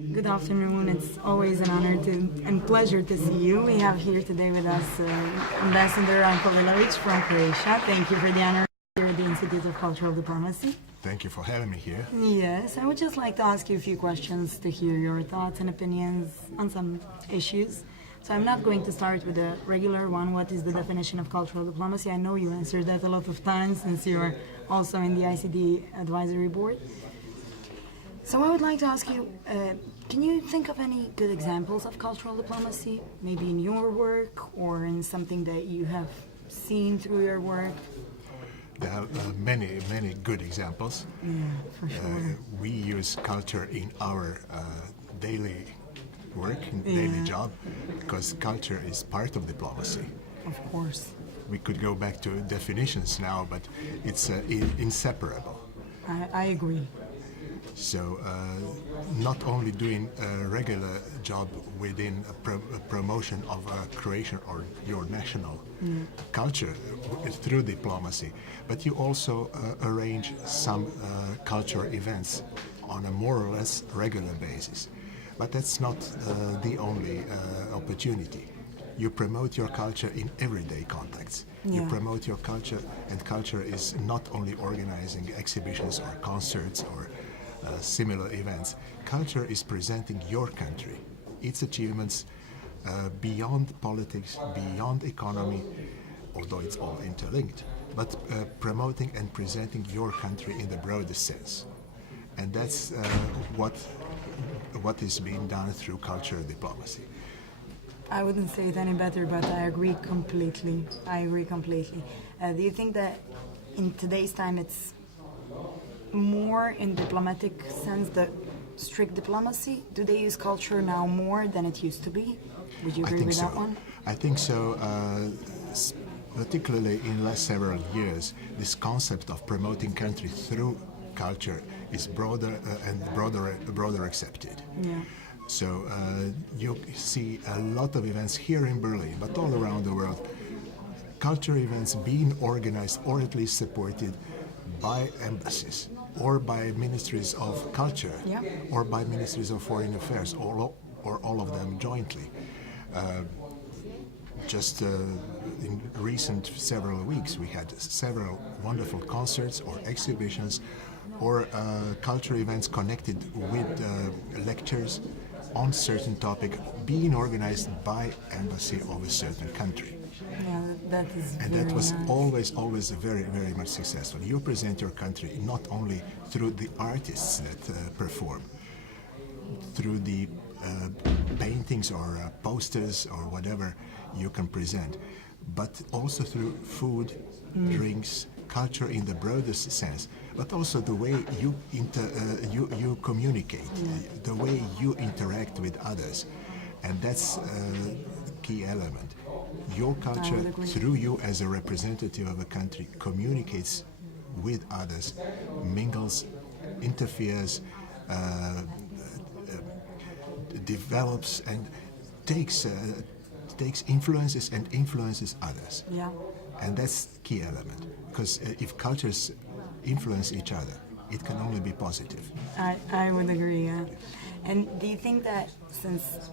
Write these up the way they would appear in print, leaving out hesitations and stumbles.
Good afternoon. It's always an honor and pleasure to see you. We have here today with us Ambassador Ranko Vilovic from Croatia. Thank you for the honor here at the Institute of Cultural Diplomacy. Thank you for having me here. Yes, I would just like to ask you a few questions to hear your thoughts and opinions on some issues. So I'm not going to start with a regular one. What is the definition of cultural diplomacy? I know you answered that a lot of times since you are also in the ICD advisory board. So I would like to ask you, can you think of any good examples of cultural diplomacy, maybe in your work or in something that you have seen through your work? There are many good examples. Yeah, for sure. We use culture in our daily work, daily job, because culture is part of diplomacy. Of course. We could go back to definitions now, but it's inseparable. I agree. So not only doing a regular job within a promotion of a Croatian or your national culture through diplomacy, but you also arrange some cultural events on a more or less regular basis. But that's not the only opportunity. You promote your culture in everyday contexts. Yeah. You promote your culture, and culture is not only organizing exhibitions or concerts or similar events. Culture is presenting your country, its achievements beyond politics, beyond economy, although it's all interlinked, but promoting and presenting your country in the broadest sense. And that's what is being done through cultural diplomacy. I wouldn't say it any better, but I agree completely. Do you think that in today's time it's more in diplomatic sense, the strict diplomacy? Do they use culture now more than it used to be? Would you agree with that one? I think so. Particularly in the last several years, this concept of promoting country through culture is broader and broader accepted. Yeah. So you see a lot of events here in Berlin, but all around the world, culture events being organized or at least supported by embassies or by ministries of culture, yeah, or by ministries of foreign affairs, or all of them jointly. Just in recent several weeks, we had several wonderful concerts or exhibitions or cultural events connected with lectures on certain topic being organized by embassy of a certain country. Yeah, that is. And that was always very much successful. You present your country not only through the artists that perform, through the paintings or posters or whatever you can present, but also through food, drinks, culture in the broadest sense, but also the way you communicate, the way you interact with others, and that's a key element. Your culture, through you as a representative of a country, communicates with others, mingles, interferes, develops, and takes influences and influences others. Yeah. And that's the key element, because if cultures influence each other, it can only be positive. I would agree, yeah. And do you think that since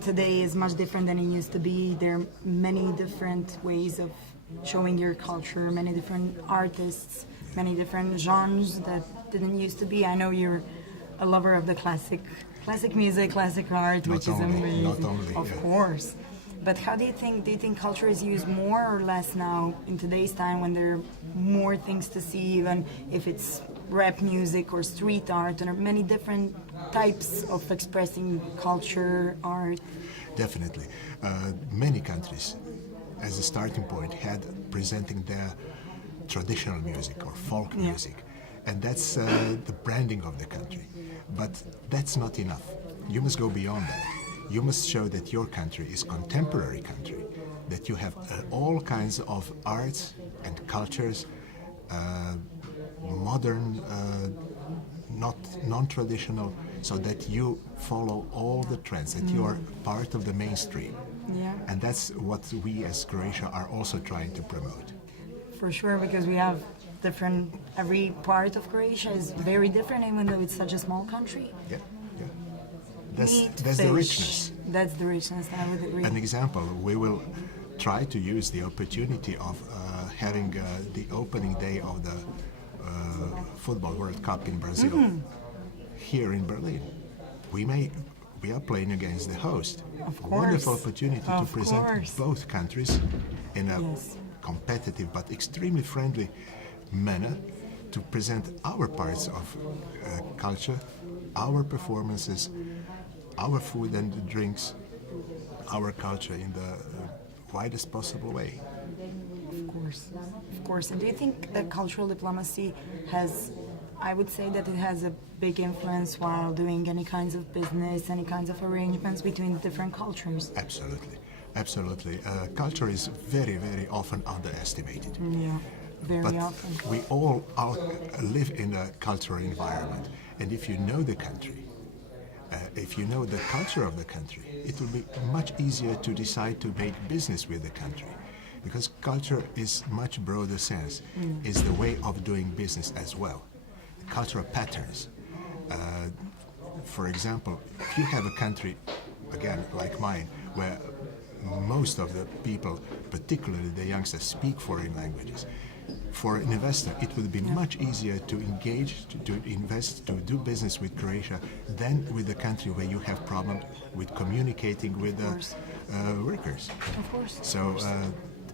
today is much different than it used to be, there are many different ways of showing your culture, many different artists, many different genres that didn't used to be? I know you're a lover of the classic music, classic art, which is amazing. Not only, of course. But how do you think culture is used more or less now in today's time when there are more things to see, even if it's rap music or street art, and there are many different types of expressing culture, art? Definitely. Many countries, as a starting point, had presenting their traditional music or folk music. And that's the branding of the country. But that's not enough. You must go beyond that. You must show that your country is contemporary country, that you have all kinds of arts and cultures, modern, not non-traditional, so that you follow all the trends, that you are part of the mainstream. Yeah. And that's what we as Croatia are also trying to promote. For sure, because we have every part of Croatia is very different, even though it's such a small country. Yeah. That's the fish. richness. That's the richness, I would agree. An example, we will try to use the opportunity of having the opening day of the Football World Cup in Brazil here in Berlin. We are playing against the host. Of A wonderful course. opportunity to Of present course. both countries in a Yes. competitive but extremely friendly manner, to present our parts of culture, our performances, our food and drinks, our culture in the widest possible way. Of course. And do you think that cultural diplomacy has, I would say that it has a big influence while doing any kinds of business, any kinds of arrangements between different cultures? Absolutely, absolutely. Culture is very, very often underestimated. Yeah, very But often. we all live in a cultural environment, and if you know the country, if you know the culture of the country, it will be much easier to decide to make business with the country, because culture is much broader sense, is the way of doing business as well. Cultural patterns. For example, if you have a country, again, like mine, where most of the people, particularly the youngsters, speak foreign languages, for an investor, it would be much easier to engage, to invest, to do business with Croatia than with a country where you have problems with communicating with the workers. Of course. So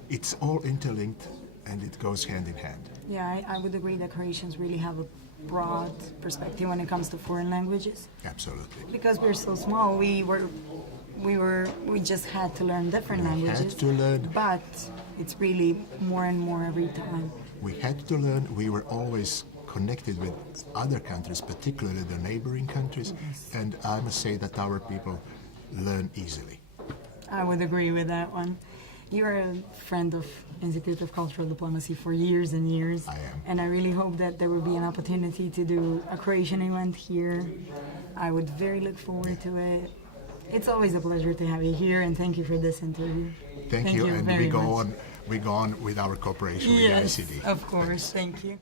it's all interlinked, and it goes hand in hand. Yeah, I would agree that Croatians really have a broad perspective when it comes to foreign languages. Absolutely. Because we're so small, we just had to learn different languages. Had to learn. But it's really more and more every time. We had to learn. We were always connected with other countries, particularly the neighboring countries, and I must say that our people learn easily. I would agree with that one. You're a friend of Institute of Cultural Diplomacy for years and years. I am. And I really hope that there will be an opportunity to do a Croatian event here. I would very look forward to it. It's always a pleasure to have you here, and thank you for this interview. Thank you, and very we much. go on with our cooperation with the Yes, ICD. of course. Thank you.